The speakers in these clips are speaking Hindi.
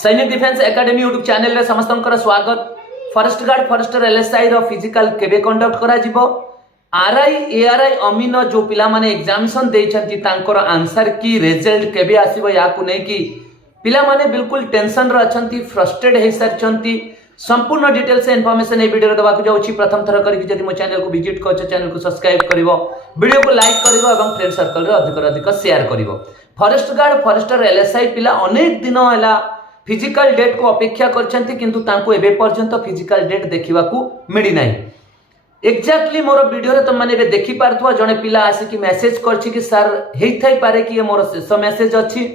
सैनिक डिफेन्स एकेडमी यूट्यूब चैनल रे समस्त स्वागत। फॉरेस्ट गार्ड फॉरेस्टर एलएसआई रो फिजिकल केबे कंडक्ट करा जिवो, आरआई एआरआई अमीन जो पिला माने एग्जामिनेशन देइछंती तांकर आंसर की रिजल्ट केबे आसीबो याकू नै कि पिला माने बिल्कुल टेंशन रो अछंती, फ्रस्ट्रेटेड हे सरचंती। संपूर्ण डिटेल्स से इन्फॉर्मेशन ए वीडियो दबा को जाउची। प्रथम थर करी जदि मो चैनल को विजिट करछ, चैनल को सब्सक्राइब करिवो, वीडियो को लाइक करिवो एवं फ्रेंड सर्कल रे अधिक शेयर करिवो। फॉरेस्ट गार्ड फॉरेस्टर एलएसआई पिला अनेक दिन हला फिजिकल डेट को अपेक्षा करछंती, किंतु तांको एबे पर्यंत फिजिकल डेट देखिबा को मिली नाही। एक्जेक्टली मोर वीडियो रे तुम माने बे देखि पारथुवा जने पिला आसी कि मेसेज करछि कि सर हेइ थाई पारे कि मोर शेष मेसेज अछि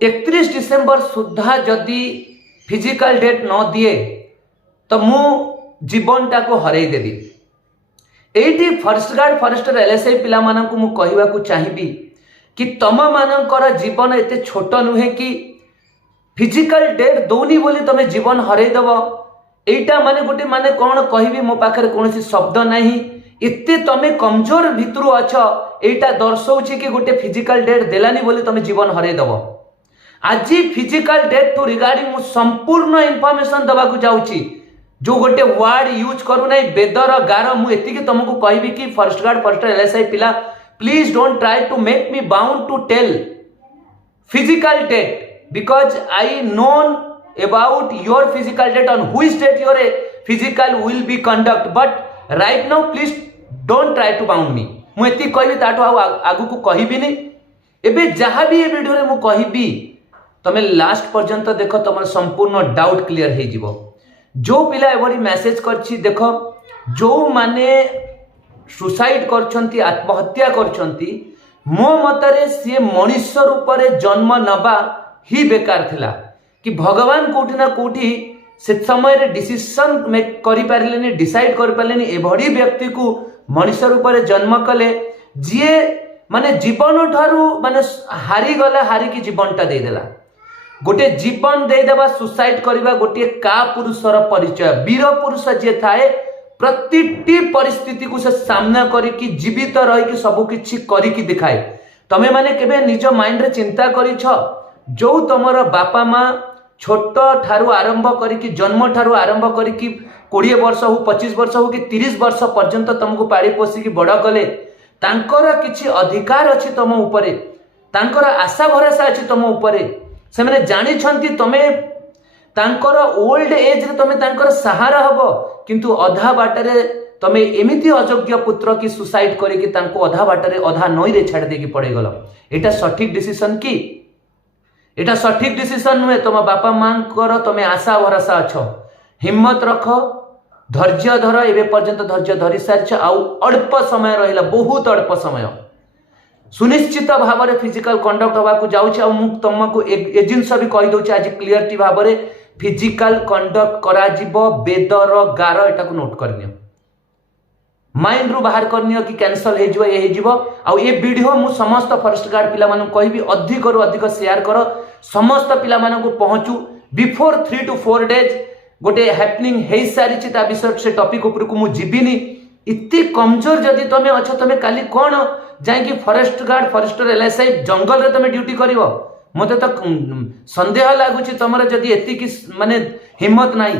31 डिसेंबर सुद्धा जदि फिजिकल डेट न दिए तो मु जीवनटा को हरई देबी। एइटी फॉरेस्ट गार्ड फॉरेस्टर एलएसआई पिला मानन को मु कहिबा को चाहिबी कि तम मानकर जीवन एते छोट नुहे कि फिजिकल डेट दौनी बोली तमे जीवन हरई दब। एटा माने गोटे माने कौन कहबी, मो पाखरे कोनोसी शब्द नाही। इत्ते तमे कमजोर भितरु अछ, एटा दर्शाउछि कि गोटे फिजिकल डेट देलानी बोली तमे जीवन हरई दब। आज फिजिकल डेट टू रिगार्डिंग मु संपूर्ण इन्फॉर्मेशन दबा को जाउछि। जो गोटे वर्ड यूज करू नै बेदर गार, मु एतिके तुमको कहबी कि फॉरेस्ट गार्ड फॉरेस्टर एलएसआई पिला please don't try to make me bound to tell physical date because I known about your physical date on which date your physical will be conduct, but right now please don't try to bound me। मु एति कहबी ताठो आगु को कहबी नै। एबे जहां भी ए वीडियो रे मु कहबी तमे लास्ट पर्यंत देखो, तमर संपूर्ण डाउट क्लियर हे जिवो। जो पिला एबडी मेसेज करछि देखो, जो माने सुसाइड करछंती, आत्महत्या करछंती, मो मतरे से मनुष्य रूप रे जन्म नबा ही बेकार थिला कि भगवान कोठी ना कोठी से समय रे डिसीजन मेक करि पारलेनी, डिसाइड करि पारलेनी। एभडी व्यक्ति को मनुष्य रूप रे जन्म कले जिए माने जीवन ठारू माने हारी गला, हारी की जीवनटा दे देला। गोटे जीवन दे देबा, सुसाइड करिबा गोटे का पुरुषर परिचय। वीर पुरुष जे थाए प्रतिटी परिस्थिति को से सामना करी कि जीवित रही कि सब किछि करी कि दिखाए। तमे माने केबे निज माइंड रे चिंता करिछ जो तुमर बापा माँ छोट ठारू आरंभ करी जन्म ठारू आरंभ करी 20 वर्ष हो, 25 वर्ष हो कि 30 वर्ष पर्यंत तुमको पाड़ी पोषिकी बड़ कले, तांकर किछि अधिकार अछि तुम उपरे, तांकर आशा भरोसा अछि तुम उपरे। से माने जानि छंती तमे तांकर ओल्ड एज रे तमे तांकर सहारा हबो, किंतु अधा बाटरे तमे एमिति अयोग्य पुत्र की सुसाइड करी कि तांको अधा बाटरे अधा नई रे छाड़ देकी पड़े गलो। एटा सठिक डिसीजन की? एटा सठिक डिसीजन नुहे। तुम बापा मां कर तमे आशा भरोसा अछ, हिम्मत रख, धैर्य धर। एबे पर्यंत धैर्य धरी सारिछ, आउ अल्प समय रहिला, बहुत अल्प समय। सुनिश्चित भाव में फिजिकल कंडक्ट होगा को जाउछ। आउ मु तुमको ए जिंस भी कहि दउछ आज क्लियरटी भाव में फिजिकल कंडक्ट करा जिवो। बेदर गार एटा को नोट करनियो, माइंड रु बाहर करनियो कि कैंसल हे जिवो, ए जिवो। आ ए वीडियो मु समस्त फॉरेस्ट गार्ड पिला मानन कहबी अधिक रु अधिक शेयर करो, समस्त पिला मानन को पहुंचू। बिफोर 3 to 4 डेज गोटे हैपनिंग हे सारी ता विषय से टॉपिक ऊपर को मु जीविनी। इत्ती कमजोर जदि तमे अछ, तमे काली कोन जाय कि फॉरेस्ट गार्ड फॉरेस्टर एलएसआई जंगल रे तमे ड्यूटी करिवो? मते तो संदेह लागुची तमरे जदि एति कि माने हिम्मत नाही।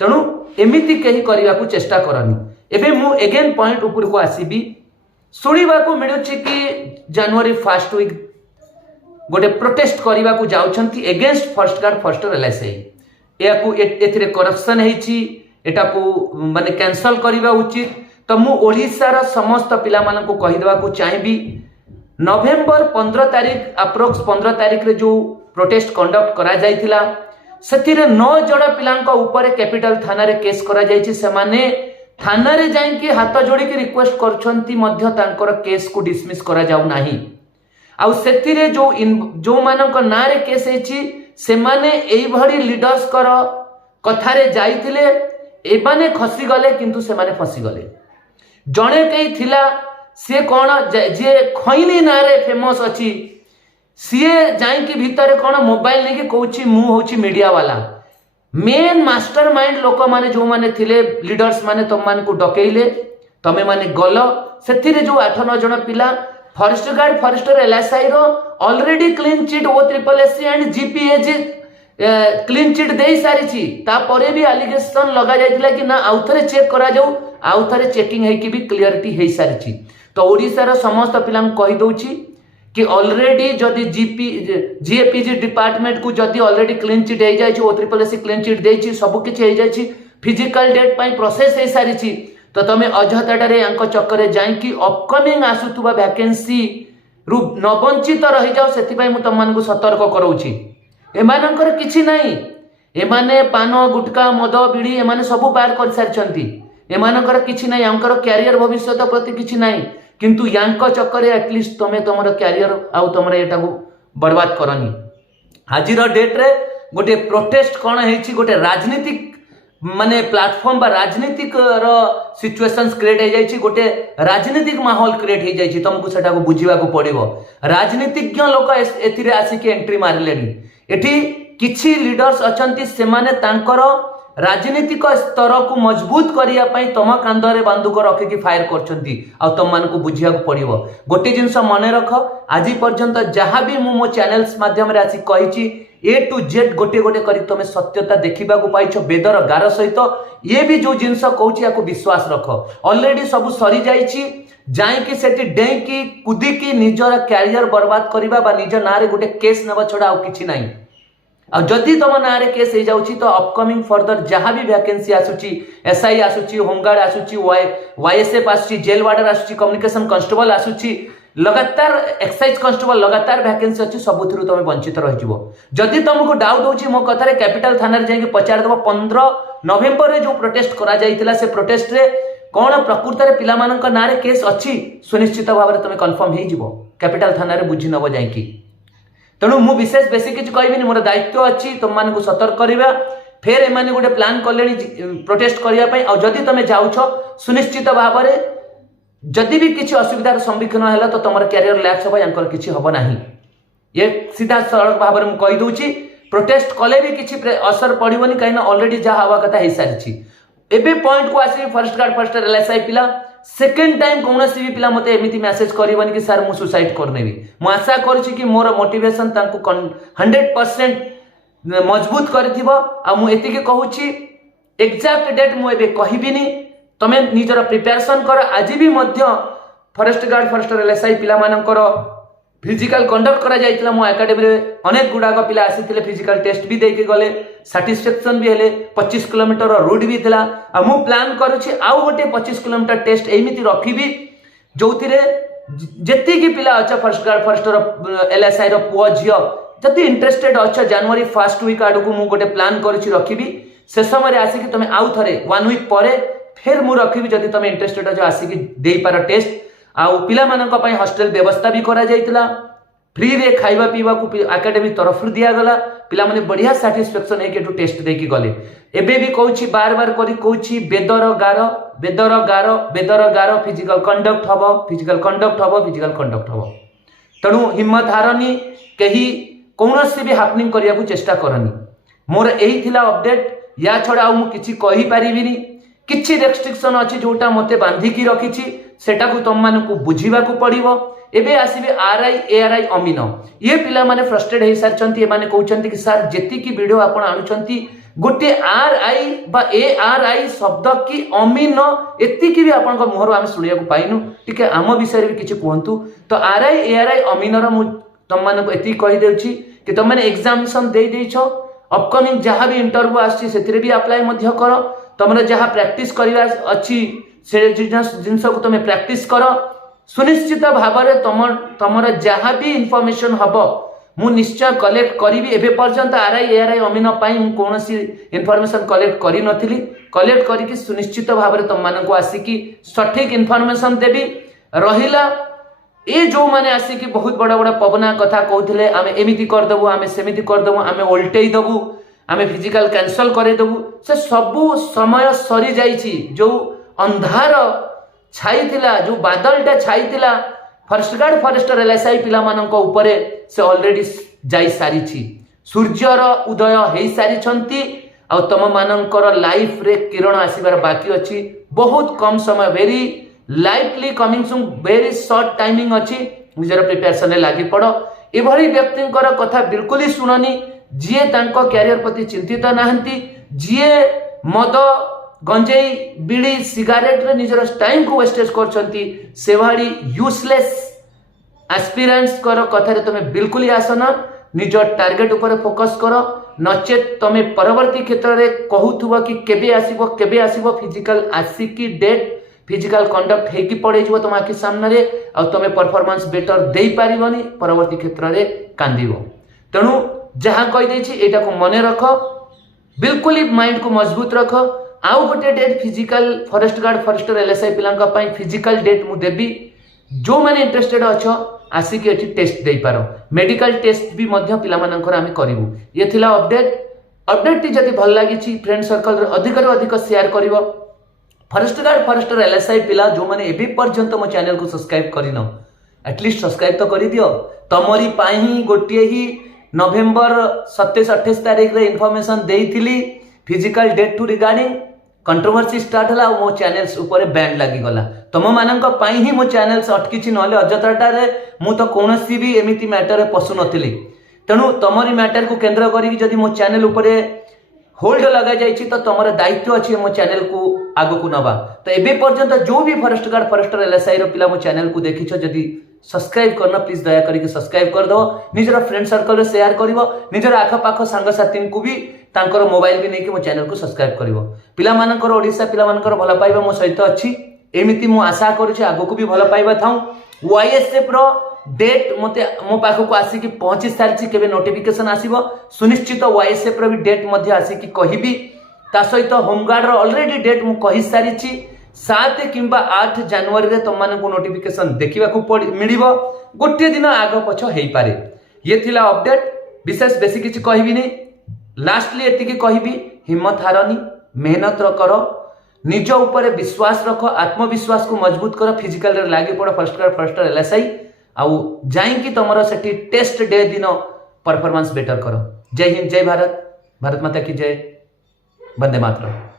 तणु एमिति केही करिवा को चेष्टा करनी। एबे मु अगेन पॉइंट ऊपर को आसीबी। सुनिबा को मिलुची कि जनवरी फर्स्ट वीक गोटे प्रोटेस्ट करिबा को जाउछंती against forest guard forester LSI. याकू एथिरे करप्शन हेछि, एटा को माने कैंसल करिबा उचित। तो मु ओडिसा रा समस्त पिला मानन को कहि देबा को चाहिबी, नवेम्बर 15 तारिख अप्रोक्स 15 तारिख रे जो प्रोटेस्ट कंडक्ट करा जायतिला, सेथिरे 9 जण पिलांका ऊपर कैपिटल थाना रे केस करा जायछि। से माने थाना रे जाई कि हाथ जोड़ी के रिक्वेस्ट करछंती मध्य तांकर केस को डिसमिस करा जाउ नाही। आउ सेथिरे जो मानक ना रे केस हेछि से माने एई भड़ी लीडर्स कर कथा रे जाईतिले, एबाने खसी गले किंतु से माने फसी गले। जणे केई थिला से कोन जे खैनी ना रे फेमस अछि, सीए जाई कि भीतर कोन मोबाइल नै कि कहूछि मु होछि मीडिया वाला। मेन मास्टर माइंड लोक माने जो माने थिले लीडर्स माने तुम मान को डकेइले, तमे माने गल। सेथिरे जो 8-9 जण पिला फॉरेस्ट गार्ड फॉरेस्टर एलएसआई रो already clean chit O SSC and जीपीएज क्लीन चिट दे सारी तापर भी आलिगेशन लगा जाइतिला कि ना आउ थरे चेक करा जाऊ आउ थरे चेकिंग है कि भी क्लियरिटी है सारी। तो ओडिशार समस्त पिला कहि दउची कि ऑलरेडी जदि जीएपीजी डिपार्टमेंट को जदि ऑलरेडी क्लीन चिट हो जाए OSSC क्लीन चिट देछि सब किछि हो जाए फिजिकल डेट पाई प्रोसेस हो सारी। तो तुम अजहताटारे यांको चक्कर जाइकी अपकमिंग आसुथुबा वैकेंसी रु न वंचित रही जाओ से मु तुमको सतर्क कराऊछि। एमानकर किछि नाही एमाने पान गुटका मद बिड़ी एमाने सब पार कर सारिछंती एमानकर किछि नाही यांकर कैरियर भविष्य प्रति किछि नाही किंतु यांको चक्कर एटलिस्ट तुम तुम कैरियर आउ तुम एटा को बर्बाद करनी। आजिर डेट रे गोटे प्रोटेस्ट कौन है गोटे राजनीतिक माने प्लेटफॉर्म बा राजनीतिक सिचुएशंस क्रिएट हो जाइए गोटे राजनीतिक माहौल क्रिएट हो जाइए तुमको सेटा को बुझीवा को पड़िबो। राजनीतिज्ञ लोक एथिरे आसिक एंट्री मारलेनी एठी किछि लीडर्स अछंती सेमाने तांकर राजनीतिक स्तर को मजबूत करिया पई तम कांदरे बंदूक रखिकी फायर करछंती आ तुम मानकु बुझिया को पड़िबो। गोटे जिंस मने रख आज पर्यंत जहाँ भी मो चैनल्स माध्यम रे आसी कहिछि A to Z गोटे गोटे करी तुम सत्यता देखा पाइछ बेदर गार सहित ये भी जो जिनस कहूँ या विश्वास रख ऑलरेडी सब सरी जाइकी सेठी डेईकी कूदिकी निजर कैरियर बर्बाद करवा निज ना गोटे केस नवा छड़ा आउ किछि नाही। आ जदि तुम ना केस हो जाउछि तो अपकमिंग फर्दर जहाँ भी वैकेंसी आसुची SI आसुची होमगार्ड आसुची YSF आसुची जेल वार्डर आसुची कम्युनिकेशन कांस्टेबल आसुची लगातार एक्साइज कांस्टेबल लगातार वैकेंसी अच्छी सबुथु तुम वंचित रही। जदि तुमको डाउट होची मो कथारे कैपिटल थाना जाइए पचार दब 15 नवेम्बर रे जो प्रोटेस्ट करा जाइतिला से प्रोटेस्ट रे कौन प्रकृत में पिला मानक ना रे केस अच्छी सुनिश्चित भाव में तुम कन्फर्म हो जिवो कैपिटल थाना रे बुझी नब जाइकी। तेणु मु विशेष बेसी किछि कहबिनी मोर दायित्व अच्छी तुम मानक सतर्क करबा फेर एमाने गोटे प्लान कलेनी प्रोटेस्ट करिया पई आ जदि तुम जाउछ सुनिश्चित भाव में जदि भी किसी असुविधार सम्मुखीन है तो तुम कैरियर लैप्स हम या किसी हम ना ये सीधा सड़क भाव में कही दूची प्रोटेस्ट कले भी किसी असर पड़ोनी कहीं ऑलरेडी जहाँ हवा कथा हो सारी। एबे पॉइंट को आसी फर्स्ट गार्ड फर्स्ट LSI पिला सेकेंड टाइम कौन भी पिला मते एमिति मेसेज करबनी कि सर मु सुसाइड करनेबी मु आशा करछि कि मोर मोटिवेशन तांको 100% मजबूत करथिबो आ मु एतिके कहूछि एग्जैक्ट डेट मु एबे कहबिनी तमे निजर प्रिपेरेशन कर। आज भी मध्य फॉरेस्ट गार्ड फॉरेस्ट LSI पिला मानकर फिजिकल कंडक्ट करा जाइतिला मो एकेडमी रे अनेक गुडाक पिला आसीथिले फिजिकल टेस्ट भी देके गले सैटिस्फैक्शन भी हेले 25 किलोमीटर रूट भी थिला आ मु प्लान करूछि आउ गोटे 25 किलोमीटर टेस्ट एमिति रखिबी जोथिरे जेति की पिला अच्छा फॉरेस्ट गार्ड फॉरेस्ट LSI रो पुओ झियो जति इंटरेस्टेड अच्छा जनवरी फर्स्ट वीक आडू को मु गोटे प्लान करूछि रखिबी से समय आसी कि तुम आउ थरे 1 वीक परे फिर मु रखी जदि तुम इंटरेस्टेड अच्छे आसिक दे पार टेस्ट आउ पिला मानक पई हॉस्टल व्यवस्था भी करा जाइतिला फ्री रे खाइबा पीवा को एकेडमी तरफ दिया गला पिला माने बढ़िया सैटिस्फैक्शन है कि टेस्ट देकी गले। एबे भी कहूची बार बार करी कहूची बेदर गार फिजिकल कंडक्ट हबो फिजिकल कंडक्ट हबो फिजिकल कंडक्ट हबो। तेणु हिम्मत हारनी कहीं कौन भी हापनिंग करिया को चेष्टा करनी। मोर यही थिला अपडेट या छड़ा आउ मु किछि कहि परिबिनी किछि रेस्ट्रिक्शन अछि जोटा मते बांधिकी रखिछि सेटा को तुम मानकु बुझीबा को पड़िबो। एबे आसीबे RI ARI अमीन ये पिला माने फ्रस्ट्रेट हे सारचंती माने कहउचंती कि सर जेति की वीडियो आपण आनुचंती गोटे RI बा ARI शब्द की अमीन एति की भी आपण को मोहर आमे सुनिया को पाइनु टिके आम विषय भी किछि कहंतु। तो RI ARI अमीन रा मु तुम मानकु एति कहि देउछि कि तुम माने एग्जामिनेशन दे देइछो अपकमिंग जहाँ भी इंटरव्यू आछि सेतिरे भी अप्लाई मध्य करो तुमरे जहाँ प्रैक्टिस करिवा अछि से जिनस को तुम प्रैक्टिस कर सुनिश्चित भाव में तुम जहाँ भी इनफॉरमेशन हम मु निश्चय कलेक्ट करी। एबे पर्यंत RI ARI अमीन पाई मु कोनोसी इनफॉरमेशन कलेक्ट करी नथिली कलेक्ट करी सुनिश्चित भाव में तुम मानक आसिकी सठिक इनफॉरमेशन देबी रहिला। ये जो माने आसिकी बहुत बड़ा बड़ा पवना कथा कहते आमे एमिति करदेबू आमे सेमिति करदेबू आमे ओल्टेई देबू आमे फिजिकल कैंसल करेदेबू से सबू समय सरी जाइछि। जो अंधार छाई थिला जो बादलटा छाई थिला फॉरेस्ट गार्ड फॉरेस्ट LSI पिला मानक उपरे से ऑलरेडी जाई सारी सूर्यर उदय हो सारी आ तुम मानकर लाइफ रे किरण आसीबार बाकी अच्छी बहुत कम समय very lightly coming soon very short timing अच्छी निजर प्रिपेरेशन लगी पड़। एभली व्यक्ति कथा बिल्कुल ही शुणनी जीए तांको कैरियर प्रति चिंतित नाहंती, जीए मद गंजेई बीड़ी सिगारेट रे निजर टाइम को वेस्टेज करछंती, सेवाड़ी यूजलेस एस्पिरेंट्स कर कथा रे तमे बिल्कुल ही आसना। निज टार्गेट ऊपर फोकस करो, नचेत तमे परवर्ती क्षेत्र रे कहूथुबो कि केबे आसीबो फिजिकल आसिकी डेट फिजिकल कंडक्ट हेकी पड़े जीवो तुम आखि सामने रे, आ तमे परफॉर्मेंस बेटर देई पारिबनी, परवर्ती क्षेत्र रे कांदिबो। तेणु जहां कहि देछि एटा को मने रख, बिल्कुल ही माइंड को मजबूत रख। आउ गोटे date physical forest guard forester LSI पिलांका पई फिजिकल डेट मु देबी। जो माने इंटरेस्टेड अछो आसिक एठी टेस्ट देई पारो, मेडिकल टेस्ट भी मध्य पिला मानकर आमी करिवु। ये थिला अपडेट टी जदि भल लागिछि फ्रेंड सर्कल रे अधिक रे अधिक शेयर करिवो। फॉरेस्ट गार्ड फॉरेस्टर एलएसआई पिला जो माने एबी पर्यंत मो चैनल को सब्सक्राइब करिनो, एटलीस्ट सब्सक्राइब तो करि दियो। तमरी पाही गोटिए ही नवेम्बर 27-28 तारिख रे इन्फॉर्मेशन देइथिली physical date to regarding controversy start हला, मो चैनल्स ऊपर बैन लागी गला। तम मानक पई ही मो चैनल्स अटकिछि, नले अजत्राटा रे मु तो कोनोसी भी एमिति मैटर रे पसु नथिली। तेणु तमरी मैटर को केंद्र करी जदि मो चैनल ऊपर होल्ड लगा जाइछि तो तमर दायित्व अछि मो चैनल को आगो को नबा। तो एबे पर्यंत जो भी फॉरेस्ट गार्ड फॉरेस्टर एलएसआई रो पिला मो चैनल को देखिछ, जदि सब्सक्राइब करना प्लीज दया करी सब्सक्राइब कर दो, निजर फ्रेंड सर्कल रे शेयर करिवो, निजर आखा पाखो संग साथी को भी तांकर मोबाइल भी नहीं कि मो चैनल को सब्सक्राइब करिवो। पिला मानकर ओडिसा पिला मानकर भला पाइबा मो सहित अछि, एमिति मु आशा करूछि आगो को भी भला पाइबा थाउ। वाईएसएफ रो डेट मते मो पाखो को आसी कि पहुंची सारछि, केबे नोटिफिकेशन आसीबो सुनिश्चित वाईएसएफ रो भी डेट मध्ये आसी कि कहिबी। ता सहित होमगार्ड रो ऑलरेडी डेट मु कहि सारिछि, 7 किंबा 8 जनवरी रे तुम मानक नोटिफिकेशन देखिबा को मिलिबो, गोटे दिन आग पछ हेई पारे। ये थिला अपडेट, विशेष बेसी किछि कहिबी नै। लास्टली एतिकी कहिबी, हिम्मत हारनी, मेहनत करो, निज ऊपर विश्वास रख, आत्मविश्वास को मजबूत कर, फिजिकल रे लागी पड़ फर्स्ट गार्ड फर्स्टर एलएसआई आउ जाई कि तमरो सेठी टेस्ट डे दिन परफॉर्मेंस बेटर करो। जय हिंद, जय भारत, भारत माता की जय, वंदे मातरम।